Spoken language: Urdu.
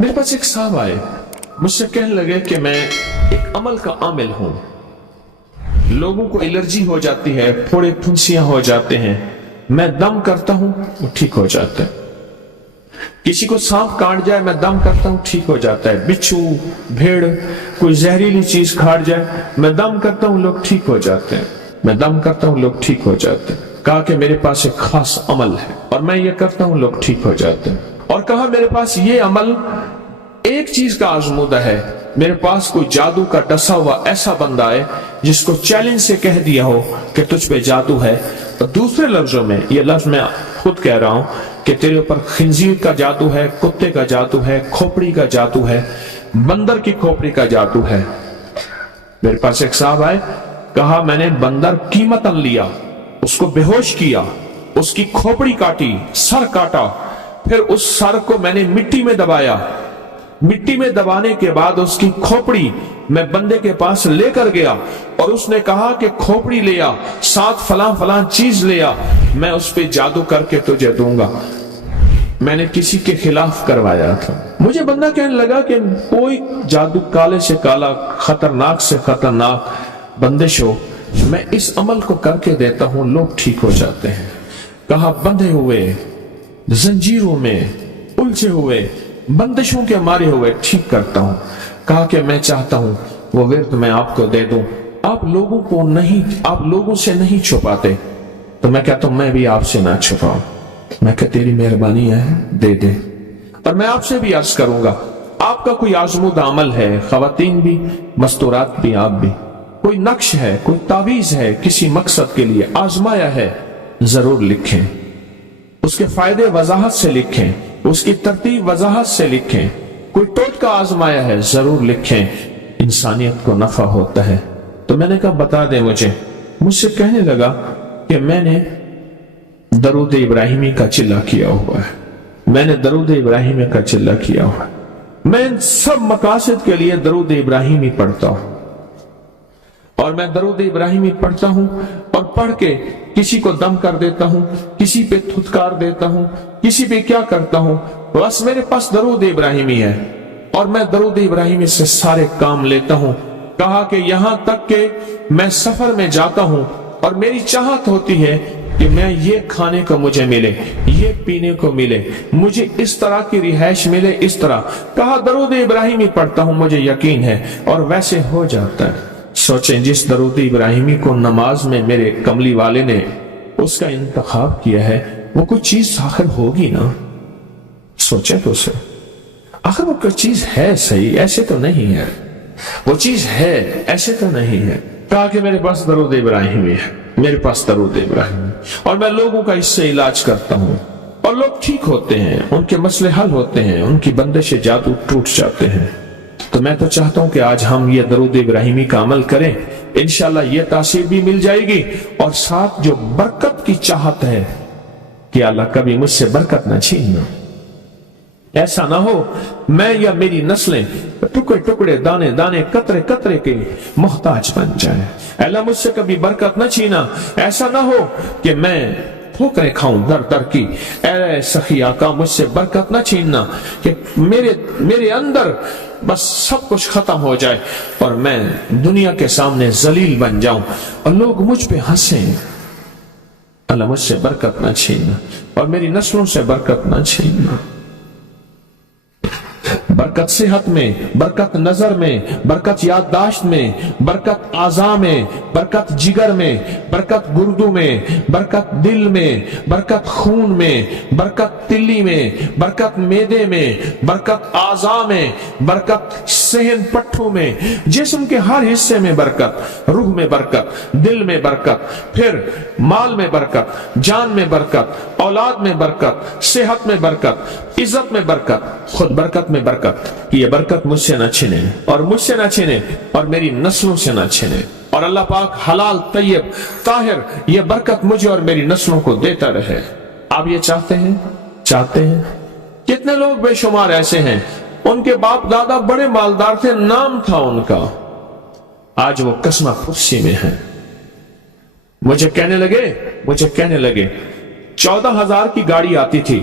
میرے پاس ایک صاحب آئے, مجھ سے کہنے لگے کہ میں ایک عمل کا عامل ہوں, لوگوں کو الرجی ہو جاتی ہے, پھوڑے پھنسیاں ہو جاتے ہیں, میں دم کرتا ہوں وہ ٹھیک ہو جاتا ہے. کسی کو سانپ کاٹ جائے میں دم کرتا ہوں ٹھیک ہو جاتا ہے. بچھو, بھیڑ, کوئی زہریلی چیز کھاٹ جائے میں دم کرتا ہوں لوگ ٹھیک ہو جاتے ہیں, میں دم کرتا ہوں لوگ ٹھیک ہو جاتے ہیں. کہا کہ میرے پاس ایک خاص عمل ہے اور میں یہ کرتا ہوں لوگ ٹھیک ہو جاتے ہیں. اور کہا میرے پاس یہ عمل ایک چیز کا آزمودہ ہے, میرے پاس کوئی جادو کا ڈسا ہوا ایسا بندہ ہے جس کو چیلنج سے کہہ دیا ہو کہ تجھ پہ جادو ہے, اور دوسرے لفظوں میں, یہ لفظ میں خود کہہ رہا ہوں کہ تیرے اوپر خنزیر کا جادو ہے, کتے کا جادو ہے, کھوپڑی کا جادو ہے, بندر کی کھوپڑی کا جادو ہے. میرے پاس ایک صاحب آئے, کہا میں نے بندر قیمتاً لیا, اس کو بے ہوش کیا, اس کی کھوپڑی کاٹی, سر کاٹا, پھر اس سر کو میں نے مٹی میں دبایا, مٹی میں دبانے کے بعد اس کی کھوپڑی میں بندے کے پاس لے کر گیا اور اس نے کہا کہ کھوپڑی لیا, ساتھ فلاں فلاں چیز لیا, میں اس پہ جادو کر کے تجھے دوں گا. میں نے کسی کے خلاف کروایا تھا. مجھے بندہ کہنے لگا کہ کوئی جادو کالے سے کالا, خطرناک سے خطرناک بندش ہو, میں اس عمل کو کر کے دیتا ہوں لوگ ٹھیک ہو جاتے ہیں. کہا بندھے ہوئے, زنجیروں میں الجھے ہوئے, بندشوں کے مارے ہوئے ٹھیک کرتا ہوں. کہا کہ میں چاہتا ہوں وہ ورد میں آپ کو دے دوں, آپ لوگوں سے نہیں چھپاتے. تو میں کہتا ہوں میں بھی آپ سے نہ چھپاؤں. میں کہ تیری مہربانی ہے, دے دے. اور میں آپ سے بھی عرض کروں گا, آپ کا کوئی آزمودہ عمل ہے, خواتین بھی, مستورات بھی, آپ بھی, کوئی نقش ہے, کوئی تعویذ ہے, کسی مقصد کے لیے آزمایا ہے, ضرور لکھیں. اس کے فائدے وضاحت سے لکھیں, اس کی ترتیب وضاحت سے لکھیں. کوئی ٹوٹکا آزمایا ہے, ضرور لکھیں, انسانیت کو نفع ہوتا ہے. تو میں نے کہا بتا دیں مجھ سے کہنے لگا کہ میں نے درود ابراہیمی کا چلہ کیا ہوا ہے, میں نے درود ابراہیمی کا چلہ کیا ہوا ہے, میں ان سب مقاصد کے لیے درود ابراہیمی پڑھتا ہوں, اور میں درود ابراہیمی پڑھتا ہوں اور پڑھ کے کسی کو دم کر دیتا ہوں, کسی پہ تھتکار دیتا ہوں, کسی پہ کیا کرتا ہوں, بس میرے پاس درود ابراہیمی ہے اور میں درود ابراہیمی سے سارے کام لیتا ہوں. کہا کہ یہاں تک کہ میں سفر میں جاتا ہوں اور میری چاہت ہوتی ہے کہ میں یہ کھانے کو مجھے ملے, یہ پینے کو ملے, مجھے اس طرح کی رہائش ملے, اس طرح. کہا درود ابراہیمی پڑھتا ہوں, مجھے یقین ہے, اور ویسے ہو جاتا ہے. سوچیں جس درود ابراہیمی کو نماز میں میرے کملی والے نے اس کا انتخاب کیا ہے, وہ کوئی چیز آخر ہوگی نا. سوچیں تو اسے, آخر وہ کوئی چیز ہے صحیح, ایسے تو نہیں ہے, وہ چیز ہے ایسے تو نہیں ہے. کہا کہ میرے پاس درود ابراہیمی ہے, میرے پاس درود ابراہیمی, اور میں لوگوں کا اس سے علاج کرتا ہوں اور لوگ ٹھیک ہوتے ہیں, ان کے مسئلے حل ہوتے ہیں, ان کی بندش جادو ٹوٹ جاتے ہیں. تو میں تو چاہتا ہوں کہ آج ہم یہ درود ابراہیمی کا عمل کریں, انشاءاللہ یہ تاثیر بھی مل جائے گی, اور ساتھ جو برکت کی چاہت ہے کہ اللہ کبھی مجھ سے برکت نہ چھیننا. ایسا نہ ہو میں یا میری نسلیں ٹکڑے ٹکڑے, دانے دانے, قطرے قطرے کے محتاج بن جائیں. اللہ مجھ سے کبھی برکت نہ چھینا. ایسا نہ ہو کہ میں ٹھوکریں کھاؤں در در کی. اے سخی آقا مجھ سے برکت نہ چھیننا کہ میرے اندر بس سب کچھ ختم ہو جائے اور میں دنیا کے سامنے ذلیل بن جاؤں اور لوگ مجھ پہ ہنسیں. اللہ مجھ سے برکت نہ چھیننا اور میری نسلوں سے برکت نہ چھیننا. برکت صحت میں, برکت نظر میں, برکت یادداشت میں, برکت اعضاء میں, برکت جگر میں, برکت گردوں میں, برکت دل میں, برکت خون میں, برکت تلی میں, برکت معدے میں, برکت اعضاء میں, برکت صحن پٹھوں میں, جسم کے ہر حصے میں برکت, روح میں برکت, دل میں برکت, پھر مال میں برکت, جان میں برکت, اولاد میں برکت, صحت میں برکت, عزت میں برکت, خود برکت میں برکت. یہ برکت مجھ سے نہ چھنے اور مجھ سے نہ چھنے اور میری نسلوں سے نہ چھنے, اور اللہ پاک حلال طیب طاہر یہ برکت مجھے اور میری نسلوں کو دیتا رہے. آپ یہ چاہتے ہیں؟ کتنے لوگ بے شمار ایسے ہیں, ان کے باپ دادا بڑے مالدار تھے, نام تھا ان کا, آج وہ قسمہ پرسی میں ہیں. مجھے کہنے لگے 14,000 کی گاڑی آتی تھی,